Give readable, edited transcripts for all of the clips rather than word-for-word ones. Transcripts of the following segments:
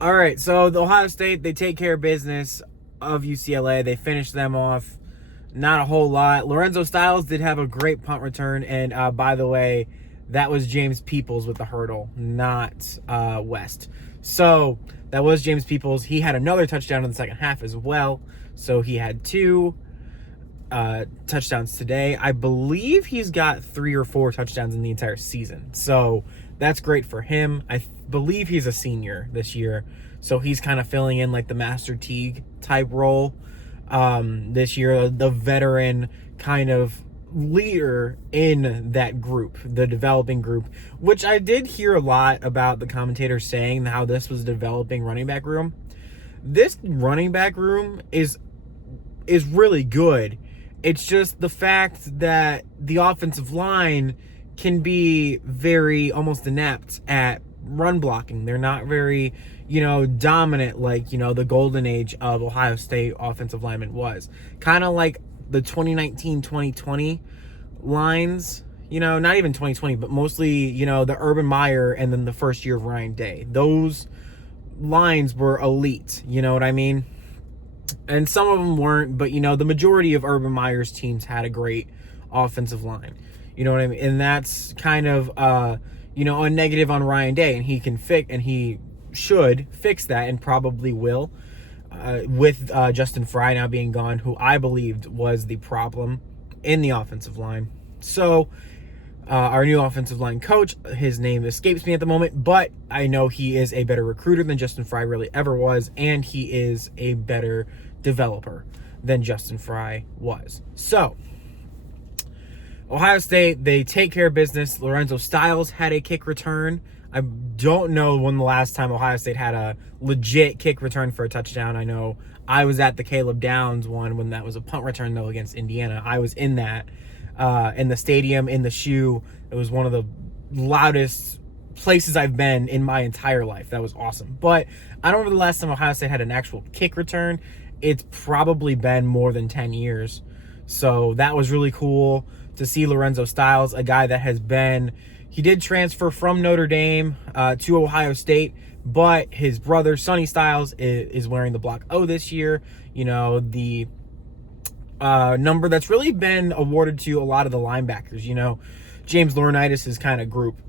All right, so the Ohio State, they take care of business of UCLA. They finish them off. Not a whole lot. Lorenzo Styles did have a great punt return, and by the way, that was James Peoples with the hurdle, not West. So that was James Peoples. He had another touchdown in the second half as well. So he had two touchdowns today. I believe he's got 3 or 4 touchdowns in the entire season. So that's great for him. I believe he's a senior this year. So he's kind of filling in like the Master Teague type role this year, the veteran kind of leader in that group, the developing group, which I did hear a lot about the commentators saying how this was a developing running back room. This running back room is really good. It's just the fact that the offensive line can be very almost inept at run blocking. They're not very, dominant like, the golden age of Ohio State offensive linemen was. Kind of like the 2019-2020 lines, not even 2020, but mostly, the Urban Meyer and then the first year of Ryan Day. Those lines were elite, you know what I mean? And some of them weren't, but the majority of Urban Meyer's teams had a great offensive line. You know what I mean? And that's kind of a negative on Ryan Day, and he should fix that, and probably will, with Justin Fry now being gone, who I believed was the problem in the offensive line. So our new offensive line coach, his name escapes me at the moment, but I know he is a better recruiter than Justin Fry really ever was, and he is a better developer than Justin Fry was. So Ohio State, they take care of business. Lorenzo Styles had a kick return. I don't know when the last time Ohio State had a legit kick return for a touchdown. I know I was at the Caleb Downs one when that was a punt return, though, against Indiana. I was in that, in the stadium, in the shoe. It was one of the loudest places I've been in my entire life. That was awesome. But I don't remember the last time Ohio State had an actual kick return. It's probably been more than 10 years. So that was really cool to see Lorenzo Styles, a guy that he did transfer from Notre Dame to Ohio State, but his brother, Sonny Styles, is wearing the Block O this year. The number that's really been awarded to a lot of the linebackers. James Laurinaitis' kind of group.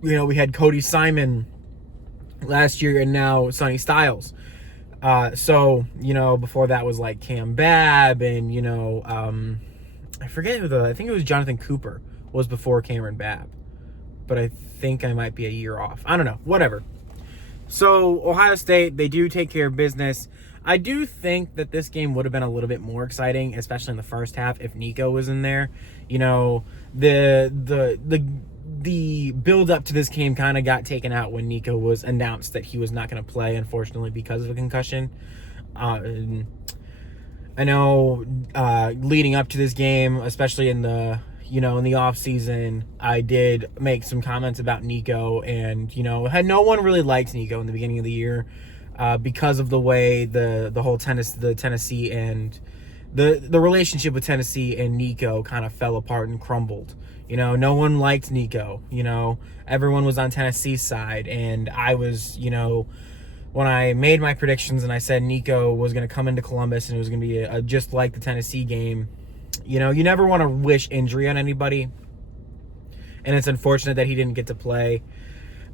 We had Cody Simon last year, and now Sonny Styles. So before that was like Cam Babb, and I forget I think it was Jonathan Cooper was before Cameron Babb, but I think I might be a year off. I don't know, whatever. So Ohio State, they do take care of business. I do think that this game would have been a little bit more exciting, especially in the first half, if Nico was in there. The build up to this game kind of got taken out when Nico was announced that he was not going to play, unfortunately, because of a concussion. I know leading up to this game, especially in the off season, I did make some comments about Nico, and no one really liked Nico in the beginning of the year because of the way the whole Tennessee and the relationship with Tennessee and Nico kind of fell apart and crumbled. No one liked Nico. Everyone was on Tennessee's side, and I was, when I made my predictions and I said Nico was going to come into Columbus and it was going to be just like the Tennessee game, you never want to wish injury on anybody, and it's unfortunate that he didn't get to play.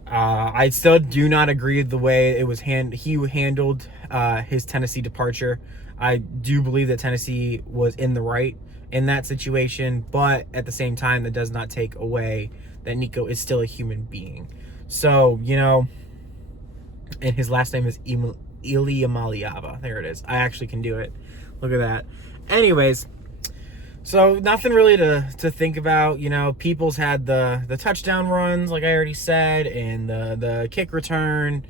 I still do not agree with the way it was he handled his Tennessee departure. I do believe that Tennessee was in the right in that situation, but at the same time, that does not take away that Nico is still a human being. So, and his last name is Iliamaliava. There it is. I actually can do it. Look at that. Anyways, so nothing really to think about. Peoples had the touchdown runs, like I already said, and the kick return.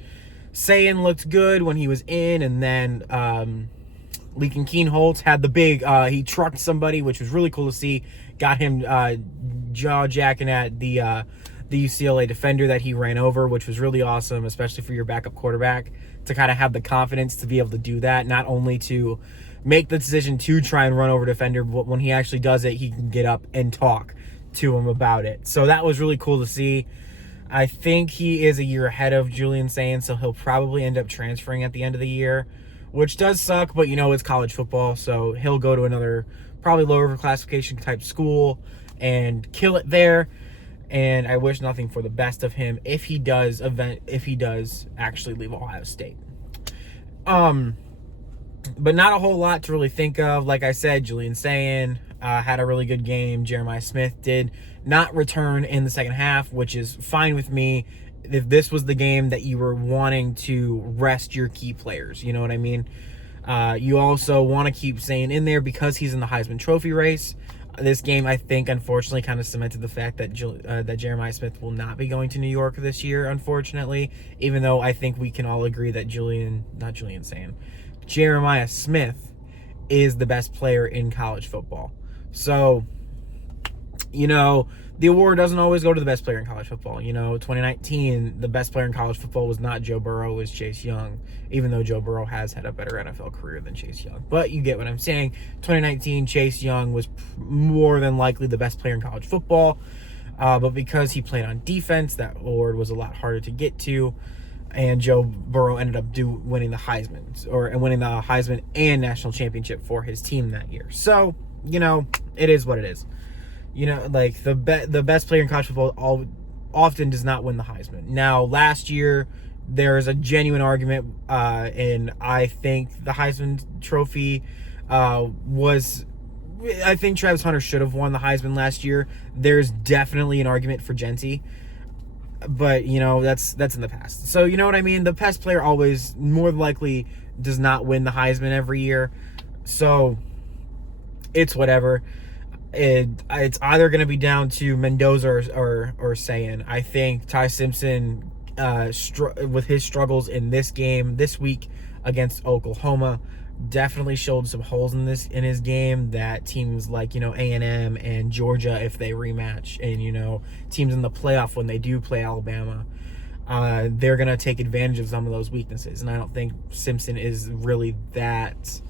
Sayin looked good when he was in, and then Leakin Keenholz had the big, he trucked somebody, which was really cool to see. Got him jaw-jacking at the UCLA defender that he ran over, which was really awesome, especially for your backup quarterback to kind of have the confidence to be able to do that, not only to make the decision to try and run over defender, but when he actually does it, he can get up and talk to him about it. So that was really cool to see. I think he is a year ahead of Julian Sayin, so he'll probably end up transferring at the end of the year, which does suck, but it's college football, so he'll go to another probably lower classification type school and kill it there. And I wish nothing for the best of him if he does actually leave Ohio State. But not a whole lot to really think of. Like I said, Julian Sayin had a really good game. Jeremiah Smith did not return in the second half, which is fine with me if this was the game that you were wanting to rest your key players. You know what I mean? You also want to keep Sayin in there because he's in the Heisman Trophy race. This game, I think, unfortunately, kind of cemented the fact that that Jeremiah Smith will not be going to New York this year, unfortunately, even though I think we can all agree that Jeremiah Smith is the best player in college football. So, the award doesn't always go to the best player in college football. 2019, the best player in college football was not Joe Burrow, it was Chase Young, even though Joe Burrow has had a better NFL career than Chase Young. But you get what I'm saying. 2019, Chase Young was more than likely the best player in college football. But because he played on defense, that award was a lot harder to get to. And Joe Burrow ended up winning the Heisman and national championship for his team that year. So, it is what it is. The best player in college football often does not win the Heisman. Now, last year, there is a genuine argument, and I think the Heisman Trophy I think Travis Hunter should have won the Heisman last year. There's definitely an argument for Genty, but, that's in the past. So, you know what I mean? The best player always, more likely, does not win the Heisman every year. So, it's whatever. It's either going to be down to Mendoza or Sayin. I think Ty Simpson, with his struggles in this week against Oklahoma, definitely showed some holes in his game that teams like A&M and Georgia, if they rematch, and teams in the playoff when they do play Alabama, they're going to take advantage of some of those weaknesses. And I don't think Simpson is really that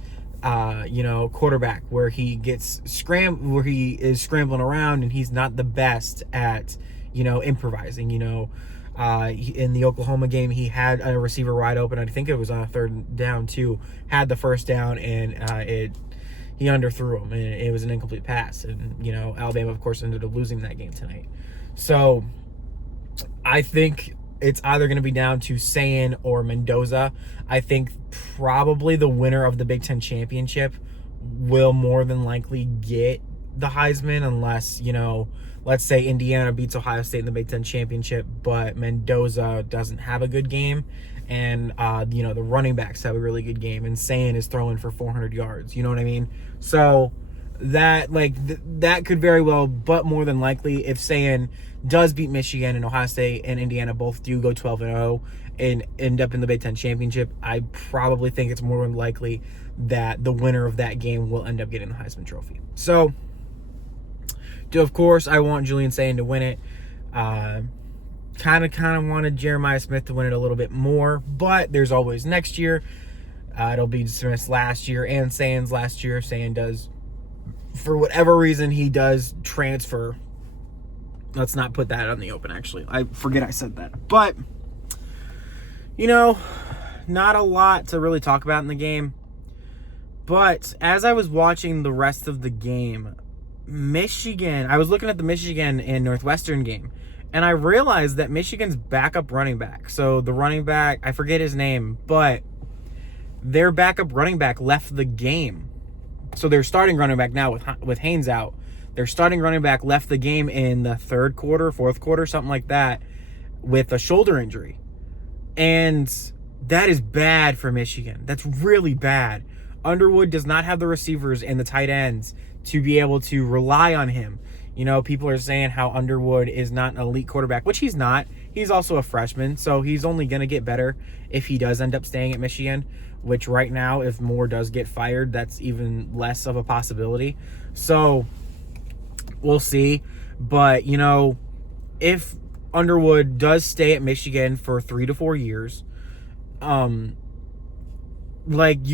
quarterback where he is scrambling around and he's not the best at, improvising. In the Oklahoma game, he had a receiver wide open. I think it was on a third down too, had the first down, and he underthrew him, and it was an incomplete pass. And, Alabama, of course, ended up losing that game tonight. So I think it's either going to be down to Sayin or Mendoza. I think probably the winner of the Big Ten championship will more than likely get the Heisman unless, let's say Indiana beats Ohio State in the Big Ten championship, but Mendoza doesn't have a good game. And, the running backs have a really good game, and Sayin is throwing for 400 yards. You know what I mean? So that, that could very well, but more than likely, if Sayin does beat Michigan and Ohio State and Indiana both do go 12-0 and end up in the Big Ten championship, I probably think it's more than likely that the winner of that game will end up getting the Heisman Trophy. So, of course, I want Julian Sayin to win it. Kind of wanted Jeremiah Smith to win it a little bit more, but there's always next year. It'll be Smith's last year and Sayin's last year. Sayin does, for whatever reason, he does transfer. Let's not put that on the open, actually. I forget I said that. But, not a lot to really talk about in the game. But as I was watching the rest of the game, I was looking at the Michigan and Northwestern game, and I realized that Michigan's backup running back, so the running back, I forget his name, but their backup running back left the game. So their starting running back now with Haynes out, their starting running back left the game in the fourth quarter, something like that, with a shoulder injury. And that is bad for Michigan. That's really bad. Underwood does not have the receivers and the tight ends to be able to rely on him. People are saying how Underwood is not an elite quarterback, which he's not. He's also a freshman, so he's only going to get better if he does end up staying at Michigan, which right now, if Moore does get fired, that's even less of a possibility. So we'll see. But, if Underwood does stay at Michigan for 3 to 4 years, you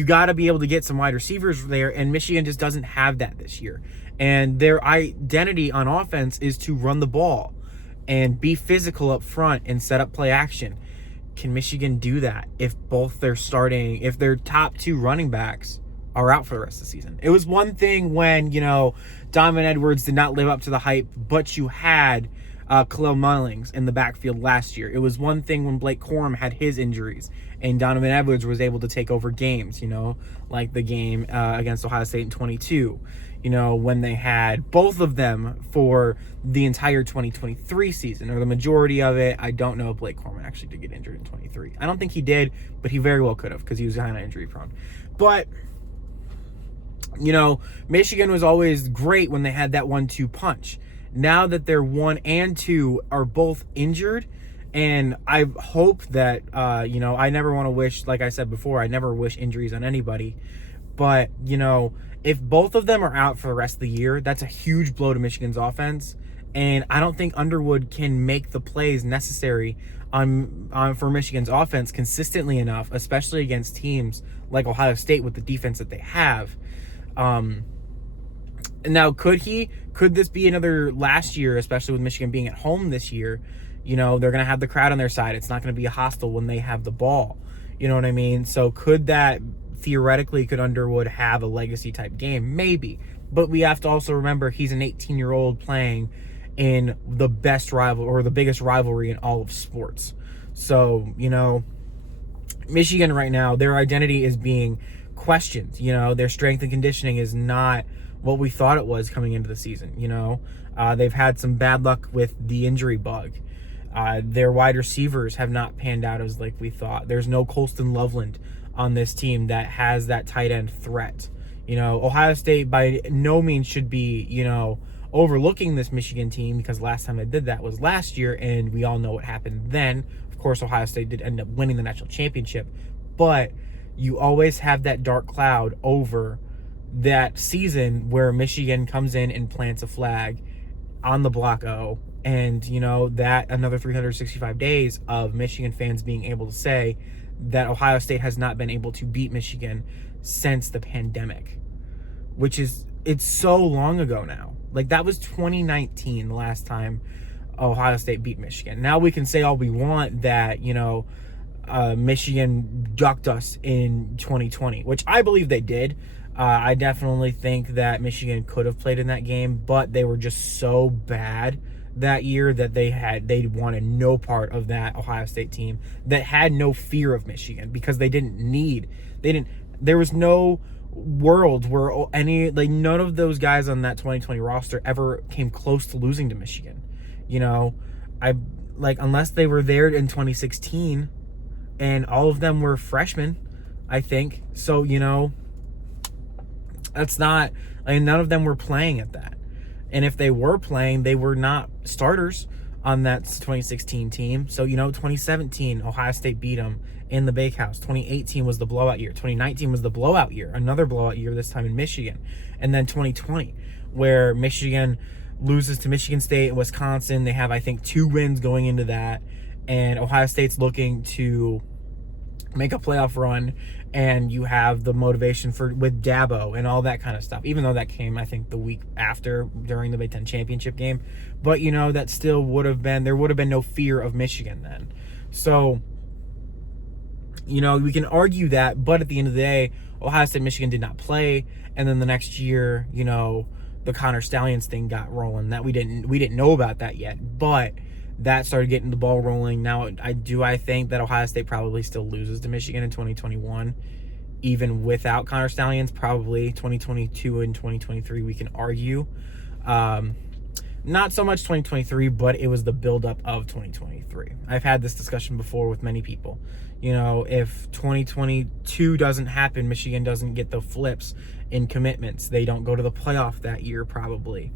got to be able to get some wide receivers there, and Michigan just doesn't have that this year. And their identity on offense is to run the ball. and be physical up front and set up play action. Can Michigan do that if their top 2 running backs are out for the rest of the season? It was one thing when, Donovan Edwards did not live up to the hype, but you had Khalil Mullings in the backfield last year. It was one thing when Blake Corum had his injuries and Donovan Edwards was able to take over games, like the game against Ohio State in 22, when they had both of them for the entire 2023 season, or the majority of it. I don't know if Blake Corum actually did get injured in 23. I don't think he did, but he very well could have, because he was kind of injury prone. But, Michigan was always great when they had that 1-2 punch. Now that their 1 and 2 are both injured, and I hope that, I never want to wish, like I said before, I never wish injuries on anybody. But, if both of them are out for the rest of the year, that's a huge blow to Michigan's offense. And I don't think Underwood can make the plays necessary for Michigan's offense consistently enough, especially against teams like Ohio State with the defense that they have. Now, could this be another last year, especially with Michigan being at home this year? They're going to have the crowd on their side. It's not going to be hostile when they have the ball. You know what I mean? So could Underwood have a legacy type game? Maybe. But we have to also remember he's an 18-year-old playing in the best rival, or the biggest rivalry in all of sports. So, Michigan right now, their identity is being questioned. Their strength and conditioning is not what we thought it was coming into the season. They've had some bad luck with the injury bug. Their wide receivers have not panned out as like we thought. There's no Colston Loveland on this team that has that tight end threat. Ohio State by no means should be, overlooking this Michigan team, because last time they did that was last year, and we all know what happened then. Of course, Ohio State did end up winning the national championship, but you always have that dark cloud over that season where Michigan comes in and plants a flag on the Block O, and that another 365 days of Michigan fans being able to say that Ohio State has not been able to beat Michigan since the pandemic, it's so long ago now. Like, that was 2019 the last time Ohio State beat Michigan. Now we can say all we want that Michigan ducked us in 2020, which I believe they did. I definitely think that Michigan could have played in that game, but they were just so bad that year that they wanted no part of that Ohio State team that had no fear of Michigan, because there was no world where none of those guys on that 2020 roster ever came close to losing to Michigan. Unless they were there in 2016, and all of them were freshmen, I think. So, that's not, none of them were playing at that. And if they were playing, they were not starters on that 2016 team. So, 2017, Ohio State beat them in the Bakehouse. 2018 was the blowout year. 2019 was the blowout year, another blowout year, this time in Michigan. And then 2020, where Michigan loses to Michigan State and Wisconsin. They have, I think, 2 wins going into that. And Ohio State's looking to make a playoff run, and you have the motivation with Dabo and all that kind of stuff, even though that came, I think, the week after during the Big Ten championship game. But, that still there would have been no fear of Michigan then. So, we can argue that, but at the end of the day, Ohio State, Michigan did not play. And then the next year, the Connor Stallions thing got rolling. That we didn't know about that yet, but that started getting the ball rolling. Now, I think that Ohio State probably still loses to Michigan in 2021, even without Connor Stallions. Probably 2022 and 2023, we can argue. Not so much 2023, but it was the buildup of 2023. I've had this discussion before with many people. If 2022 doesn't happen, Michigan doesn't get the flips in commitments. They don't go to the playoff that year, probably.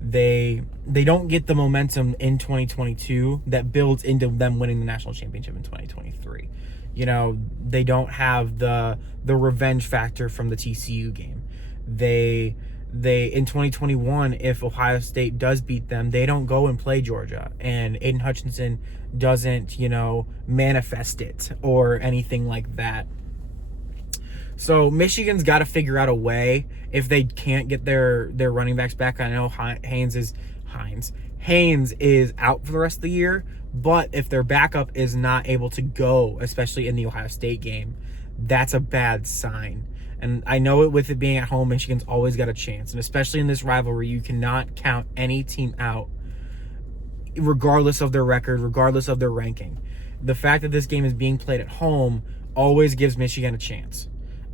They don't get the momentum in 2022 that builds into them winning the national championship in 2023. They don't have the revenge factor from the TCU game. They in 2021, if Ohio State does beat them, they don't go and play Georgia, and Aiden Hutchinson doesn't, manifest it or anything like that. So Michigan's got to figure out a way, if they can't get their running backs back. I know Haynes Haynes is out for the rest of the year, but if their backup is not able to go, especially in the Ohio State game, that's a bad sign. And I know it, with it being at home, Michigan's always got a chance. And especially in this rivalry, you cannot count any team out, regardless of their record, regardless of their ranking. The fact that this game is being played at home always gives Michigan a chance.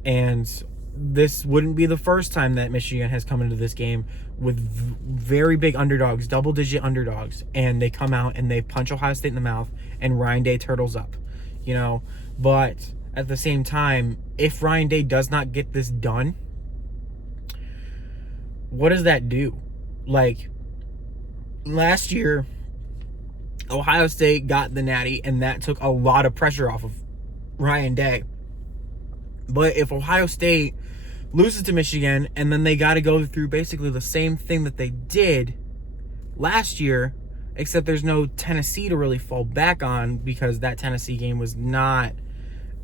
And this wouldn't be the first time that Michigan has come into this game with very big underdogs, double-digit underdogs, and they come out and they punch Ohio State in the mouth, and Ryan Day turtles up, you know. But at the same time, if Ryan Day does not get this done, what does that do? Like, last year, Ohio State got the natty, and that took a lot of pressure off of Ryan Day. But if Ohio State loses to Michigan, and then they got to go through basically the same thing that they did last year, except there's no Tennessee to really fall back on, because that Tennessee game was not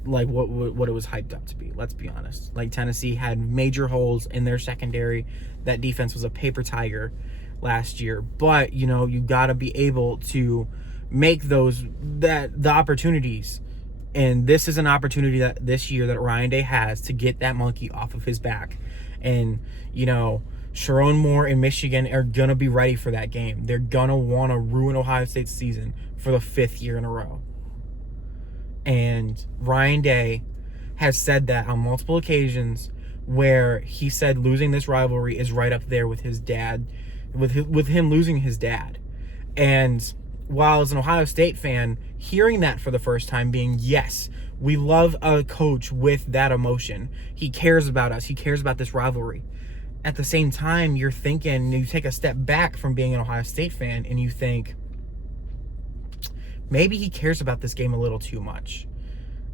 like what it was hyped up to be. Let's be honest. Like, Tennessee had major holes in their secondary. That defense was a paper tiger last year. But, you know, you got to be able to make the opportunities. And this is an opportunity that this year that Ryan Day has to get that monkey off of his back. And, you know, Sharon Moore and Michigan are going to be ready for that game. They're going to want to ruin Ohio State's season for the 5th year in a row. And Ryan Day has said that on multiple occasions, where he said losing this rivalry is right up there with his dad, with him losing his dad. And while as an Ohio State fan, hearing that for the first time, being, yes, we love a coach with that emotion. He cares about us. He cares about this rivalry. At the same time, you're thinking, you take a step back from being an Ohio State fan, and you think, maybe he cares about this game a little too much.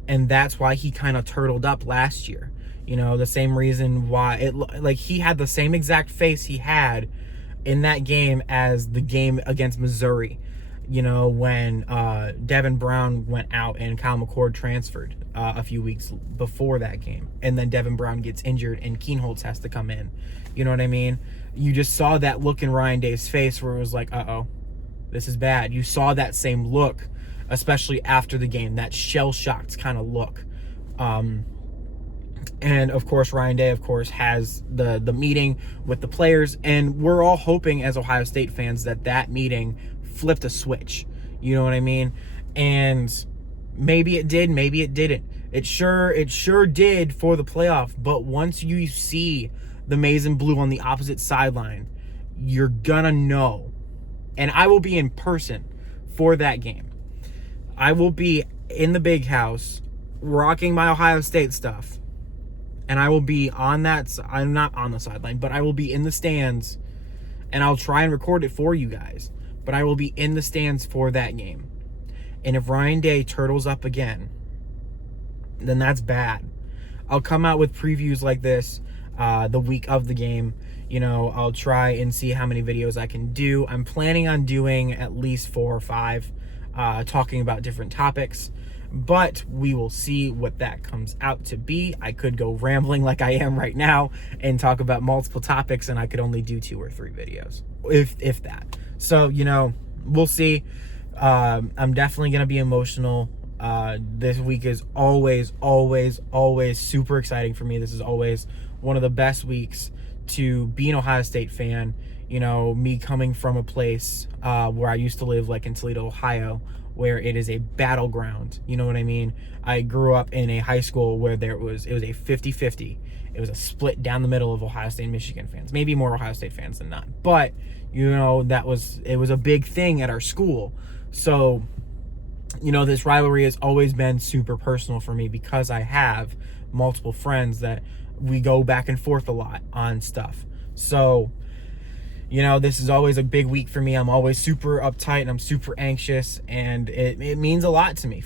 And that's why he kind of turtled up last year. You know, the same reason why he had the same exact face he had in that game as the game against Missouri. You know, when Devin Brown went out and Kyle McCord transferred a few weeks before that game. And then Devin Brown gets injured and Keenholz has to come in. You know what I mean? You just saw that look in Ryan Day's face where it was like, uh-oh, this is bad. You saw that same look, especially after the game, that shell-shocked kind of look. And, of course, Ryan Day, of course, has the meeting with the players. And we're all hoping as Ohio State fans that meeting flipped a switch. You know what I mean? And maybe it did, maybe it didn't. It sure did for the playoff. But once you see the maize and blue on the opposite sideline, you're gonna know. And I will be in person for that game. I will be in the big house rocking my Ohio State stuff. And I will be on that, I'm not on the sideline, but I will be in the stands, and I'll try and record it for you guys. But I will be in the stands for that game. And if Ryan Day turtles up again, then that's bad. I'll come out with previews like this the week of the game. You know, I'll try and see how many videos I can do. I'm planning on doing at least 4 or 5 talking about different topics. But we will see what that comes out to be. I could go rambling like I am right now and talk about multiple topics, and I could only do 2 or 3 videos, if that. So, you know, we'll see. I'm definitely going to be emotional. This week is always super exciting for me. This is always one of the best weeks to be an Ohio State fan. You know, me coming from a place where I used to live, like in Toledo, Ohio, where it is a battleground. You know what I mean? I grew up in a high school where it was a 50-50. It was a split down the middle of Ohio State and Michigan fans. Maybe more Ohio State fans than not. But, you know, it was a big thing at our school. So, you know, this rivalry has always been super personal for me because I have multiple friends that we go back and forth a lot on stuff. So, you know, this is always a big week for me. I'm always super uptight and I'm super anxious, and it means a lot to me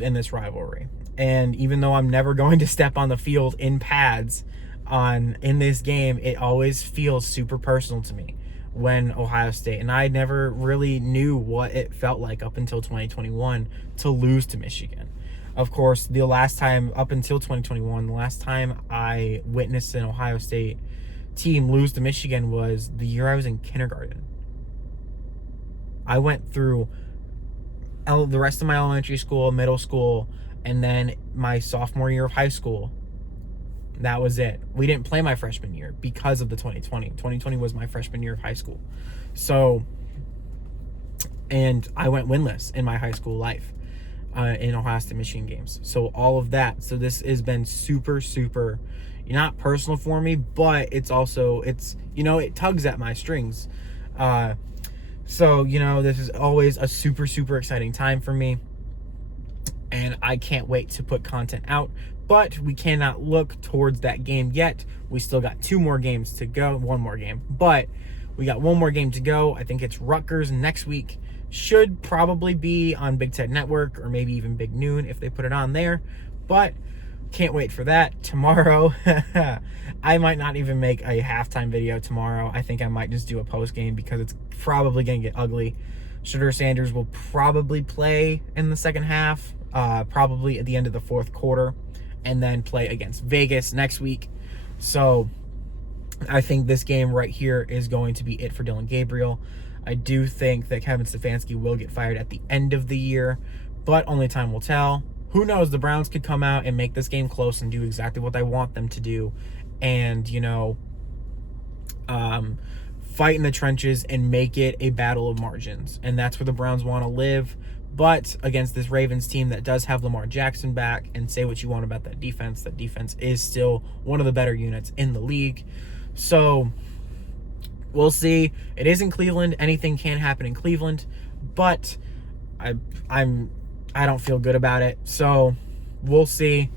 in this rivalry. And even though I'm never going to step on the field in pads in this game, it always feels super personal to me when Ohio State, and I never really knew what it felt like up until 2021 to lose to Michigan. Of course, the last time up until 2021, the last time I witnessed an Ohio State team lose to Michigan was the year I was in kindergarten. I went through the rest of my elementary school, middle school, and then my sophomore year of high school. That was it. We didn't play my freshman year because of the 2020. 2020 was my freshman year of high school. So, and I went winless in my high school life in Ohio State Michigan games. So all of that. So this has been super, super, not personal for me, but it's also, it tugs at my strings. So, this is always a super, super exciting time for me. And I can't wait to put content out. But we cannot look towards that game yet. We still got 2 more games to go. 1 more game. But we got 1 more game to go. I think it's Rutgers next week. Should probably be on Big Ten Network or maybe even Big Noon if they put it on there. But can't wait for that. Tomorrow, I might not even make a halftime video tomorrow. I think I might just do a post game because it's probably going to get ugly. Shedeur Sanders will probably play in the second half, probably at the end of the fourth quarter, and then play against Vegas next week. So I think this game right here is going to be it for Dillon Gabriel. I do think that Kevin Stefanski will get fired at the end of the year, but only time will tell. Who knows? The Browns could come out and make this game close and do exactly what I want them to do, and fight in the trenches and make it a battle of margins. And that's where the Browns want to live. But against this Ravens team that does have Lamar Jackson back, and say what you want about that defense is still one of the better units in the league. So we'll see. It is in Cleveland. Anything can happen in Cleveland, but I don't feel good about it. So we'll see.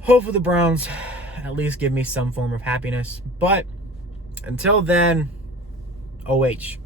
Hopefully the Browns at least give me some form of happiness. But until then, OH.